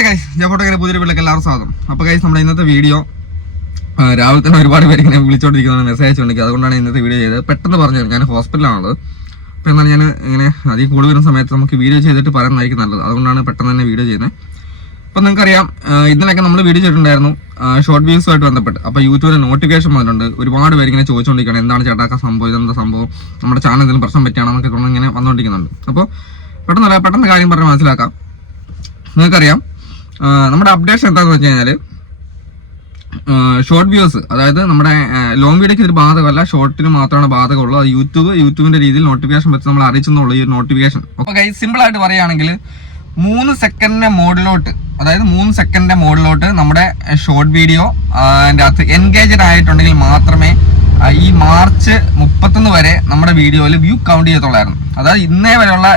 Hello guys ജപ്പോട്ടൊക്കെ പുതിയൊരു വീട്ടിലേക്ക് എല്ലാവർക്കും സ്വാഗതം. അപ്പോൾ ഗൈസ് നമ്മുടെ ഇന്നത്തെ വീഡിയോ രാവിലെ തന്നെ ഒരുപാട് പേര് ഇങ്ങനെ വിളിച്ചോണ്ടിരിക്കുന്ന മെസ്സേജ് അയച്ചുകൊണ്ടിരിക്കുക അതുകൊണ്ടാണ് ഇന്നത്തെ വീഡിയോ ചെയ്തത്. പെട്ടെന്ന് പറഞ്ഞു ഞാൻ ഹോസ്പിറ്റലാണുള്ളത് അപ്പോൾ എന്നാൽ ഞാൻ ഇങ്ങനെ അധികം കൂടുതൽ വരുന്ന സമയത്ത് നമുക്ക് വീഡിയോ ചെയ്തിട്ട് പറയുന്നതായിരിക്കും നല്ലത്. അതുകൊണ്ടാണ് പെട്ടെന്ന് തന്നെ വീഡിയോ ചെയ്യുന്നത്. അപ്പോൾ നിങ്ങൾക്കറിയാം ആ, ഇന്നലെയൊക്കെ നമ്മൾ വീഡിയോ ചെയ്തിട്ടുണ്ടായിരുന്നു. ഷോർട്ട് വ്യൂസുമായിട്ട് ബന്ധപ്പെട്ട്. അപ്പോൾ യൂട്യൂബിൽ നോട്ടിഫിക്കേഷൻ വന്നിട്ടുണ്ട്. ഒരുപാട് പേര് ഇങ്ങനെ ചോദിച്ചുകൊണ്ടിരിക്കുകയാണ് എന്താണ് ചേട്ടാക്ക സംഭവം? ഇതെന്താ സംഭവം? നമ്മുടെ ചാനൽ എന്തെങ്കിലും പ്രശ്നം പറ്റിയാണോ? എന്നൊക്കെ ഇങ്ങനെ വന്നുകൊണ്ടിരിക്കുന്നുണ്ട് അപ്പോൾ പെട്ടെന്ന് പെട്ടെന്ന് കാര്യം പറഞ്ഞ് മനസ്സിലാക്കാം. നിങ്ങൾക്കറിയാം നമ്മുടെ അപ്ഡേഷൻ എന്താണെന്ന് വെച്ച് കഴിഞ്ഞാൽ ഷോർട്ട് വ്യൂസ് അതായത് നമ്മുടെ ലോങ് വീഡിയോക്ക് ഇതിൽ ബാധകമല്ല ഷോർട്ടിന് മാത്രമാണ് ബാധകമുള്ളൂ. അത് യൂട്യൂബ് യൂട്യൂബിന്റെ രീതിയിൽ നോട്ടിഫിക്കേഷൻ വെച്ച് നമ്മൾ അറിയിച്ചെന്നുള്ളൂ ഈ നോട്ടിഫിക്കേഷൻ ഓക്കെ സിമ്പിൾ ആയിട്ട് പറയുകയാണെങ്കിൽ മൂന്ന് സെക്കൻഡിന്റെ മോഡിലോട്ട് അതായത് മൂന്ന് സെക്കൻഡിന്റെ മോഡിലോട്ട് നമ്മുടെ ഷോർട്ട് വീഡിയോ അതിന്റെ അകത്ത് എൻഗേജഡ് ആയിട്ടുണ്ടെങ്കിൽ മാത്രമേ ഈ മാർച്ച് മുപ്പത്തൊന്ന് വരെ നമ്മുടെ വീഡിയോയിൽ വ്യൂ കൗണ്ട് ചെയ്യത്തുള്ളായിരുന്നു. അതായത് ഇന്നേ വരെയുള്ള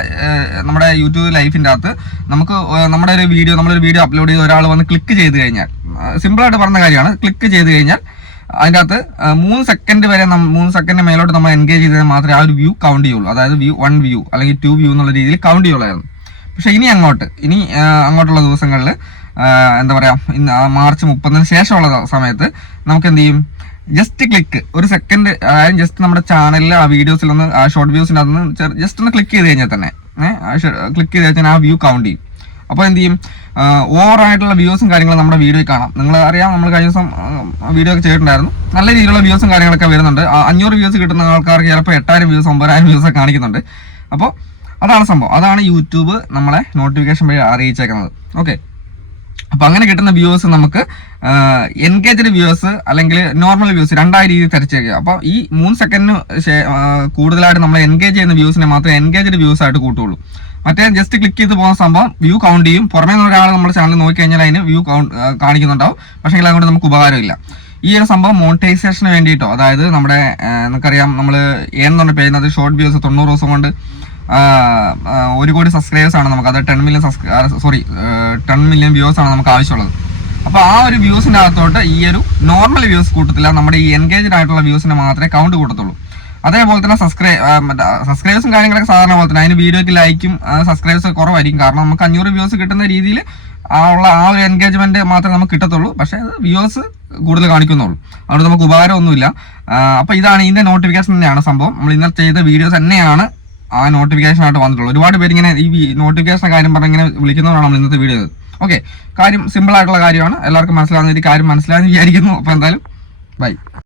നമ്മുടെ യൂട്യൂബ് ലൈഫിന്റെ അകത്ത് നമുക്ക് നമ്മുടെ ഒരു വീഡിയോ നമ്മളൊരു വീഡിയോ അപ്ലോഡ് ചെയ്ത് ഒരാൾ വന്ന് ക്ലിക്ക് ചെയ്ത് കഴിഞ്ഞാൽ സിമ്പിളായിട്ട് പറഞ്ഞ കാര്യമാണ്. ക്ലിക്ക് ചെയ്ത് കഴിഞ്ഞാൽ അതിന്റെ അകത്ത് മൂന്ന് സെക്കൻഡ് വരെ മൂന്ന് സെക്കൻഡ് മേലോട്ട് നമ്മൾ എൻഗേജ് ചെയ്താൽ മാത്രമേ ആ ഒരു വ്യൂ കൗണ്ട് ചെയ്യുള്ളൂ. അതായത് വ്യൂ വൺ വ്യൂ അല്ലെങ്കിൽ ടു വ്യൂ എന്നുള്ള രീതിയിൽ കൗണ്ട് ചെയ്യുള്ളായിരുന്നു. പക്ഷേ ഇനി അങ്ങോട്ട് ഇനി അങ്ങോട്ടുള്ള ദിവസങ്ങളിൽ എന്താ പറയുക ഇന്ന് മാർച്ച് മുപ്പതിന് ശേഷമുള്ള സമയത്ത് നമുക്ക് എന്ത് ചെയ്യും? ജസ്റ്റ് ക്ലിക്ക് ഒരു സെക്കൻഡ് അതായത് ജസ്റ്റ് നമ്മുടെ ചാനലിൽ ആ വീഡിയോസിൽ ഒന്ന് ആ ഷോർട്ട് വ്യൂസിന്റെ അതൊന്ന് ജസ്റ്റ് ഒന്ന് ക്ലിക്ക് ചെയ്ത് കഴിഞ്ഞാൽ തന്നെ ക്ലിക്ക് ചെയ്ത് കഴിഞ്ഞാൽ ആ വ്യൂ കൗണ്ട് ചെയ്യും. അപ്പോൾ എന്ത് ചെയ്യും? ഓവറായിട്ടുള്ള വ്യൂസും കാര്യങ്ങളും നമ്മുടെ വീഡിയോയിൽ കാണാം. നിങ്ങൾ അറിയാം നമ്മൾ കഴിഞ്ഞ ദിവസം വീഡിയോ ഒക്കെ ചെയ്തിട്ടുണ്ടായിരുന്നു. നല്ല രീതിയിലുള്ള വ്യൂസും കാര്യങ്ങളൊക്കെ വരുന്നുണ്ട്. അഞ്ഞൂറ് വ്യൂസ് കിട്ടുന്ന ആൾക്കാർക്ക് ചിലപ്പോൾ എട്ടായിരം വ്യൂസ് ഒമ്പതിനായിരം വ്യൂസ് ഒക്കെ കാണിക്കുന്നുണ്ട്. അപ്പോൾ അതാണ് സംഭവം. അതാണ് യൂട്യൂബ് നമ്മളെ നോട്ടിഫിക്കേഷൻ വഴി അറിയിച്ചേക്കുന്നത്. ഓക്കെ അപ്പൊ അങ്ങനെ കിട്ടുന്ന വ്യൂസ് നമുക്ക് എൻഗേജ്ഡ് വ്യൂസ് അല്ലെങ്കിൽ നോർമൽ വ്യൂസ് രണ്ടായി രീതിയിൽ തിരിച്ചേക്കുക അപ്പൊ ഈ മൂന്ന് സെക്കൻഡിന് കൂടുതലായിട്ട് നമ്മൾ എൻഗേജ് ചെയ്യുന്ന വ്യൂസിനെ മാത്രമേ എൻഗേജ്ഡ് വ്യൂസ് ആയിട്ട് കൂട്ടുള്ളൂ. മറ്റേ ജസ്റ്റ് ക്ലിക്ക് ചെയ്ത് പോകുന്ന സംഭവം വ്യൂ കൗണ്ട് ചെയ്യും. പുറമേ നിന്ന് ഒരാൾ നമ്മുടെ ചാനൽ നോക്കി കഴിഞ്ഞാൽ അതിന് വ്യൂ കൗണ്ട് കാണിക്കുന്നുണ്ടാവും. പക്ഷേ അതുകൊണ്ട് നമുക്ക് ഉപകാരമില്ല. ഈ ഒരു സംഭവം മോണിറ്റൈസേഷന് വേണ്ടിയിട്ടോ അതായത് നമ്മുടെ നമുക്കറിയാം നമ്മൾ ഏതെന്ന് പേരുന്നത് ഷോർട്ട് വ്യൂസ് തൊണ്ണൂറ് ദിവസം കൊണ്ട് ഒരു കോടി സബ്സ്ക്രൈബേഴ്സ് ആണ് നമുക്ക്. അത് ten million sorry ten million views ആണ് നമുക്ക് ആവശ്യമുള്ളത്. അപ്പൊ ആ ഒരു വ്യൂസിന്റെ അകത്തോട്ട് ഈ ഒരു നോർമൽ വ്യൂസ് കൂട്ടത്തില്ല നമ്മുടെ ഈ എൻഗേജ്ഡ് ആയിട്ടുള്ള വ്യൂസിനെ മാത്രമേ കൗണ്ട് കൂട്ടത്തുള്ളൂ. അതേപോലെ തന്നെ സബ്സ്ക്രൈബ് സബ്സ്ക്രൈബേഴ്സും കാര്യങ്ങളൊക്കെ സാധാരണ പോലെ തന്നെ. അതിന് വീഡിയോക്ക് ലൈക്കും സബ്സ്ക്രൈബേഴ്സ് കുറവായിരിക്കും. കാരണം നമുക്ക് അഞ്ഞൂറ് വ്യൂസ് കിട്ടുന്ന രീതിയിൽ ആ ഉള്ള ആ ഒരു എൻഗേജ്മെന്റ് മാത്രമേ നമുക്ക് കിട്ടത്തുള്ളൂ. പക്ഷേ അത് വ്യൂസ് കൂടുതൽ കാണിക്കുന്നുള്ളൂ. അതുകൊണ്ട് നമുക്ക് ഉപകാരമൊന്നുമില്ല. അപ്പോൾ അപ്പൊ ഇതാണ് ഇതിന്റെ നോട്ടിഫിക്കേഷൻ തന്നെയാണ് സംഭവം. നമ്മൾ ഇന്നലെ ചെയ്ത വീഡിയോസ് തന്നെയാണ് ആ നോട്ടിഫിക്കേഷൻ ആയിട്ട് വന്നിട്ടുള്ളൂ. ഒരുപാട് പേര് ഇങ്ങനെ ഈ നോട്ടിഫിക്കേഷൻ കാര്യം പറഞ്ഞ് ഇങ്ങനെ വിളിക്കുന്നവരാണ് നമ്മൾ ഇന്നത്തെ വീഡിയോ ഓക്കെ കാര്യം സിമ്പിൾ ആയിട്ടുള്ള കാര്യമാണ്. എല്ലാവർക്കും മനസ്സിലാകുന്ന രീതി കാര്യം മനസ്സിലാകുന്ന വിചാരിക്കുന്നു അപ്പോൾ എന്തായാലും ബൈ